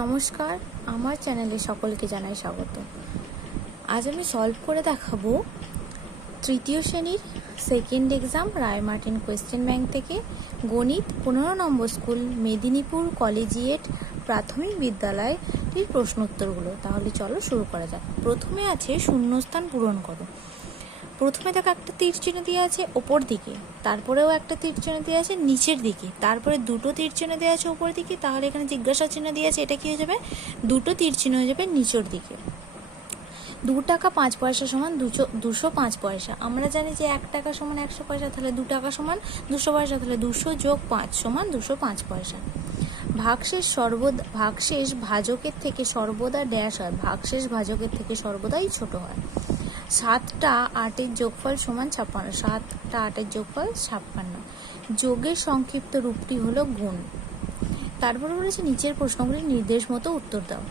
নমস্কার, আমার চ্যানেলে সকলকে জানাই স্বাগত। আজ আমি সলভ করে দেখাবো তৃতীয় শ্রেণীর second exam Ray Martin question bank থেকে গণিত 15 নম্বর স্কুল মেদিনীপুর কলেজিয়েট প্রাথমিক বিদ্যালয়টির প্রশ্নোত্তরগুলো। তাহলে চলো শুরু করা যাক। প্রথমে আছে শূন্যস্থান পূরণ করো। প্রথমে দেখো একটা তীর চিহ্ন দিয়ে আছে ওপর দিকে, তারপরেও একটা তীর চিহ্ন দিয়ে আছে নিচের দিকে, তারপরে দুটো তীর চিহ্ন দিয়ে আছে ওপর দিকে। তাহলে এখানে জিজ্ঞাসা চিহ্ন দিয়ে আছে, এটা কি হয়ে যাবে? দুটো তীর চিহ্ন হয়ে যাবে নিচের দিকে। 2 টাকা 5 পয়সা সমান 205 পয়সা। আমরা জানি যে 1 টাকা সমান 100 পয়সা, তাহলে 2 টাকা সমান 200 পয়সা, তাহলে 200 যোগ 5 সমান 205 পয়সা। ভাগশেষ ভাজকের থেকে সর্বদা ড্যাশ হয়, ভাগশেষ ভাজকের থেকে সর্বদাই ছোট হয়। 7টা 8-এর যোগফল সমান 56, 7টা 8-এর যোগফল 56। যোগের সংক্ষিপ্ত রূপটি হলো গুণ। তারপরে বলেছে নিচের প্রশ্নগুলির নির্দেশ মতো উত্তর দাও।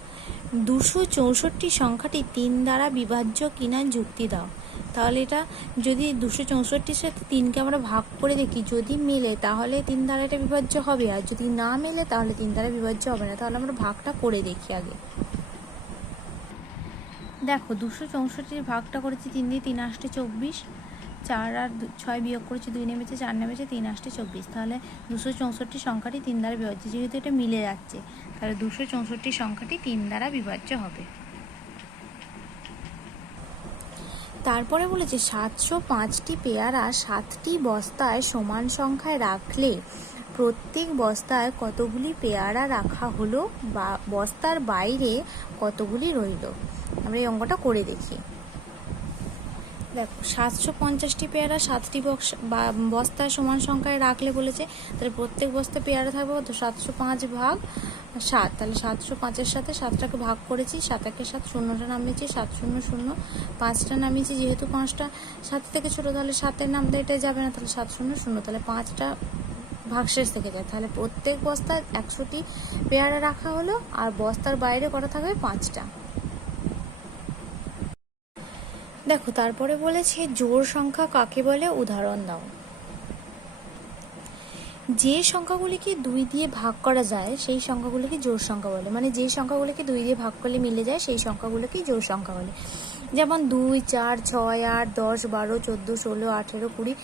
264 সংখ্যাটি 3 দ্বারা বিভাজ্য কিনা যুক্তি দাও। তাহলে এটা যদি 264-র সাথে 3কে আমরা ভাগ করে দেখি, যদি মেলে তাহলে 3 দ্বারা এটা বিভাজ্য হবে, আর যদি না মেলে তাহলে 3 দ্বারা বিভাজ্য হবে না। তাহলে আমরা ভাগটা করে দেখি আগে। দেখো 264-র ভাগটা করেছি 3 দিয়ে, 3 8 24, 4 আর 6 বিয়োগ করেছি, 2 নেমেছে, 4 নেমেছে, 3 8 24। তাহলে 264 সংখ্যাটি 3 দ্বারা বিভাজ্য। যেহেতু এটা মিলে যাচ্ছে তাহলে 264 সংখ্যাটি 3 দ্বারা বিভাজ্য হবে। তারপরে বলেছে 705টি পেয়ারা 7টি বস্তায় সমান সংখ্যায় রাখলে প্রত্যেক বস্তায় কতগুলি পেয়ারা রাখা হলো বা বস্তার বাইরে কতগুলি রইল। আমরা এই অঙ্কটা করে দেখি। দেখো 750টি পেয়ারা 7টি বস্তায় সমান সংখ্যায় রাখলে বলেছে, তাহলে প্রত্যেক বস্তায় পেয়ারা থাকবে কত? 705 ভাগ 7। তাহলে 705-এর সাথে 7টাকে ভাগ করেছি, 7-এর 7, 0টা নামিয়েছি, 7 0 0, 5টা নামিয়েছি। যেহেতু 5টা 7 থেকে ছোটো, তাহলে 7-এর নামটা এটা যাবে না, তাহলে 7 0 0, তাহলে 5টা ভাগশেষ থেকে যায়। তাহলে প্রত্যেক বস্তায় 100টি পেয়ারা রাখা হলো, আর বস্তার বাইরে কটা থাকবে? 5টা। দেখো তারপরে বলেছে জোড় সংখ্যা কাকে বলে, উদাহরণ দাও। যে সংখ্যাগুলিকে 2 দিয়ে ভাগ করা যায় সেই সংখ্যাগুলিকে জোড় সংখ্যা বলে। মানে যে সংখ্যাগুলিকে 2 দিয়ে ভাগ করলে মিলে যায় সেই সংখ্যাগুলিকেই জোড় সংখ্যা বলে। যেমন 2 4 6 8 10 12 14 16 18 20,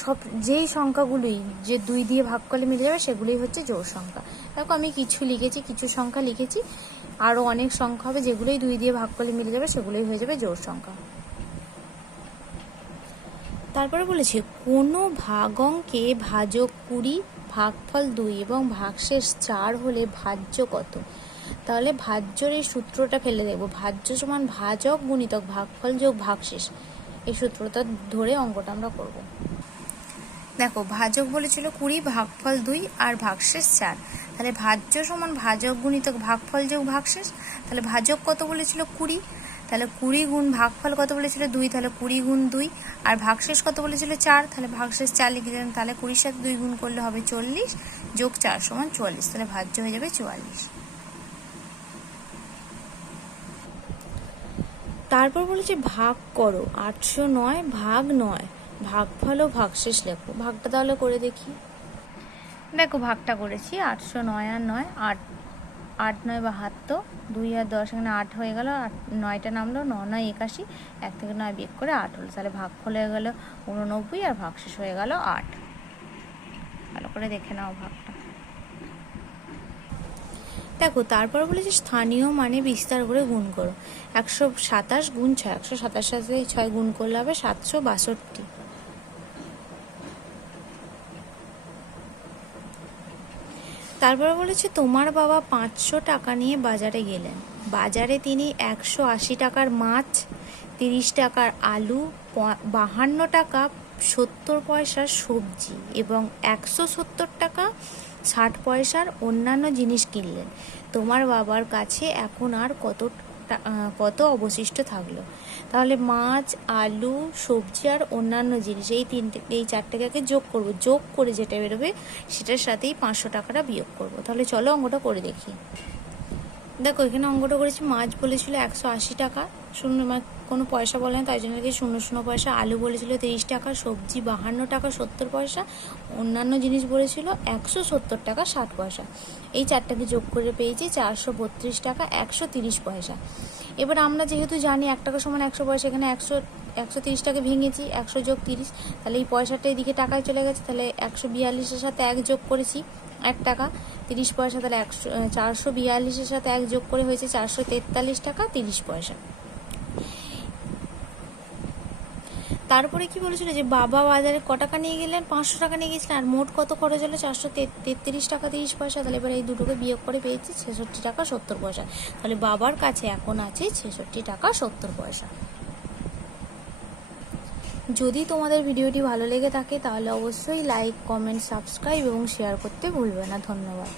সব যেই সংখ্যাগুলি যে 2 দিয়ে ভাগ করলে মিলে যাবে সেগুলোই হচ্ছে জোড় সংখ্যা। দেখো আমি কিছু লিখেছি, কিছু সংখ্যা লিখেছি, আরও অনেক সংখ্যা হবে যেগুলোই 2 দিয়ে ভাগ করলে মিলে যাবে, সেগুলোই হয়ে যাবে জোড় সংখ্যা। তারপরে বলেছে কোনো ভাগ অঙ্কে ভাজক 20, ভাগফল 2 এবং ভাগশেষ 4 হলে ভাজ্য কত? তাহলে ভাজ্যর এই সূত্রটা ফেলে দেব। ভাজ্য সমান ভাজক গুণিতক ভাগফল যোগ ভাগশেষ, এই সূত্রটা ধরে অঙ্কটা আমরা করব। দেখো ভাজক বলেছিল 20, ভাগফল 2 আর ভাগশেষ 4। তাহলে ভাজ্য সমান ভাজক গুণিতক ভাগফল যোগ ভাগশেষ। তাহলে ভাজক কত বলেছিল? 20, তাহলে 20 গুণ ভাগফল কত বলেছিল? 2, তাহলে 20 গুণ 2, আর ভাগশেষ কত বলেছিল? 4, তাহলে ভাগশেষ 4 লিখে দিলাম। তাহলে 20-র সাথে 2 গুণ করলে হবে 40, যোগ 4 সমান 44, তাহলে ভাজ্য হয়ে যাবে 44। তারপর বলেছে ভাগ করো 809 ভাগ 9, ভাগফল ও ভাগশেষ লেখো। ভাগটা তাহলে করে দেখি। দেখো ভাগটা করেছি, 809 আর 9, 8 8 9 72, 2 আর 10, এখানে 8 হয়ে গেল, 9টা নামলো, 9 9 81, 1 থেকে 9 বিয়োগ করে 8 হলো। তাহলে ভাগফল হয়ে গেল 89 আর ভাগশেষ হয়ে গেল 8। ভালো করে দেখে নাও ভাগটা। দেখো তারপর বলেছে স্থানীয় মানে বিস্তার করে গুণ করো। 127 গুণ 6, 127 সাথে 6 গুণ করলে হবে 762। তারপরে বলেছে তোমার বাবা 500 টাকা নিয়ে বাজারে গেলেন। বাজারে তিনি 180 টাকার মাছ, 30 টাকার আলু, 52 টাকা 70 পয়সার সবজি এবং 170 টাকা 60 পয়সার অন্যান্য জিনিস কিনলেন। তোমার বাবার কাছে এখন আর কত অবশিষ্ট থাকলো? তাহলে মাছ, আলু, সবজি আর অন্যান্য জিনিস, এই 4টাকে যোগ করব। যোগ করে যেটা বেরোবে সেটার সাথেই 500 টাকাটা বিয়োগ করব। তাহলে চলো অঙ্কটা করে দেখি। দেখো এখানে অঙ্কটা করেছি, মাছ বলেছিল 180 টাকা, কোনো পয়সা বলে না, তাই জন্য কি 00 পয়সা। আলু বলেছিল 30 টাকা, সবজি 52 টাকা 70 পয়সা, অন্যান্য জিনিস বলেছিল 170 টাকা 60 পয়সা। এই চারটাকে যোগ করে পেয়েছি 432 টাকা 130 পয়সা। এবার আমরা যেহেতু জানি 1 টাকা সমান 100 পয়সা, এখানে 130 টাকা ভেঙেছি, 100 যোগ 30, তাহলে এই পয়সাটা এদিকে টাকায় চলে গেছে। তাহলে 142-এর সাথে 1 যোগ করেছি 1 টাকা 30 পয়সা, তাহলে 442-এর সাথে 1 যোগ করে হয়েছে 443 টাকা 30 পয়সা। তারপরে কি বলেছিল যে বাবা বাজারে ক টাকা নিয়ে গেলেন, 500 টাকা নিয়ে গেছিলেন, আর মোট কত খরচ হলো 433 টাকা 30 পয়সা। তাহলে এবার এই দুটোকে বিয়োগ করে পেয়েছি 66 টাকা 70 পয়সা। তাহলে বাবার কাছে এখন আছে 66 টাকা 70 পয়সা। যদি তোমাদের ভিডিওটি ভালো লেগে থাকে তাহলে অবশ্যই লাইক, কমেন্ট, সাবস্ক্রাইব এবং শেয়ার করতে ভুলবে না। ধন্যবাদ।